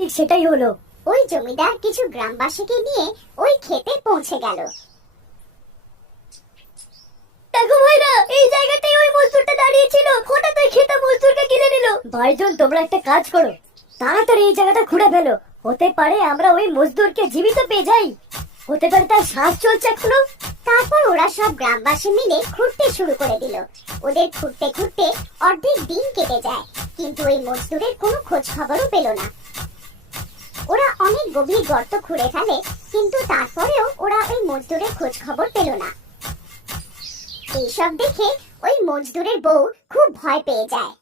ঠিক সেটাই হলো। ওই জমিদার কিছু গ্রামবাসীকে নিয়ে ওই ক্ষেতে পৌঁছে গেল। দেখো ভাইরা, এই জায়গাটাই ওই মজদুরটা দাঁড়িয়ে ছিল, হঠাৎ ওই খেতা মজদুরকে গিলে নিল। ভাইজন, তোমরা একটা কাজ করো, তাড়াতাড়ি এই জায়গাটা ঘুরে ফেলো। হতে পারে আমরা ওই মজদুরকে জীবিত পেয়ে যাই, হতে পারে তার শ্বাস চলছে এখনো। তারপর ওরা সব গ্রামবাসী মিলে খুঁড়তে শুরু করে দিল। ওদের খুঁড়তে খুঁড়তে অর্ধেক দিন কেটে যায়, কিন্তু ওই মজদুরের কোনো খোঁজ খবরও পেল না। ওরা অনেক গভীর গর্ত খুঁড়ে ফেলে, কিন্তু তারপরেও ওরা ওই মজদুরের খোঁজ খবর পেল না। এইসব দেখে ওই মজদুরের বউ খুব ভয় পেয়ে যায়।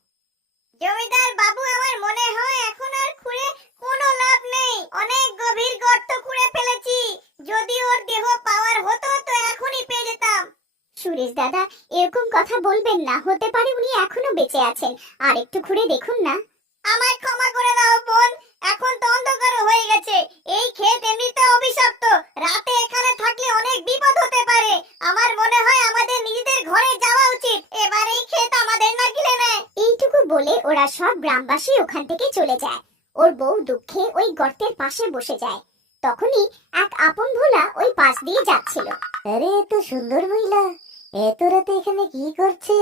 জমিদার বাবু, আমার মনে হয় এখন আর খুঁড়ে কোনো লাভ নেই। অনেক গভীর গর্ত খুঁড়ে ফেলেছি, যদি ওর দেহ পাওয়ার হতো তো এখনই পেয়ে যেতাম। সুরেশ দাদা, এরকম কথা বলবেন না, হতে পারে উনি এখনো বেঁচে আছেন, আর একটু খুঁড়ে দেখুন না। আমায় ক্ষমা করে দাও বোন, এখন তো অন্ধকার হয়ে গেছে। এই ক্ষেত এমনিতে অভিশপ্ত, রাতে এখানে থাকলে অনেক বিপদ হতে পারে। আমার মনে হয় আমাদের নিজেদের ঘরে যাওয়া উচিত, এবার এই ক্ষেত আমাদের না গিলে নেয়। এইটুকু বলে ওরা সব গ্রামবাসী ওখান থেকে চলে যায়। ওর বউ দুঃখে ওই গর্তের পাশে বসে যায়। তখনই এক আপন ভোলা ওই পাশ দিয়ে যাচ্ছিল। আরে, এত সুন্দর মহিলা এত রাতে এখানে কি করছে?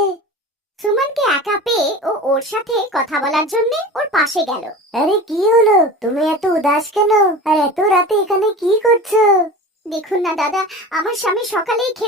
সুমনকে একা পেয়ে ও ওর সাথে কথা বলার জন্য ওর পাশে গেল। আরে কি হলো, তুমি এত উদাস কেন, আর এত রাতে এখানে কি করছো? দেখুন না দাদা, আমার স্বামী সকালেই খেতে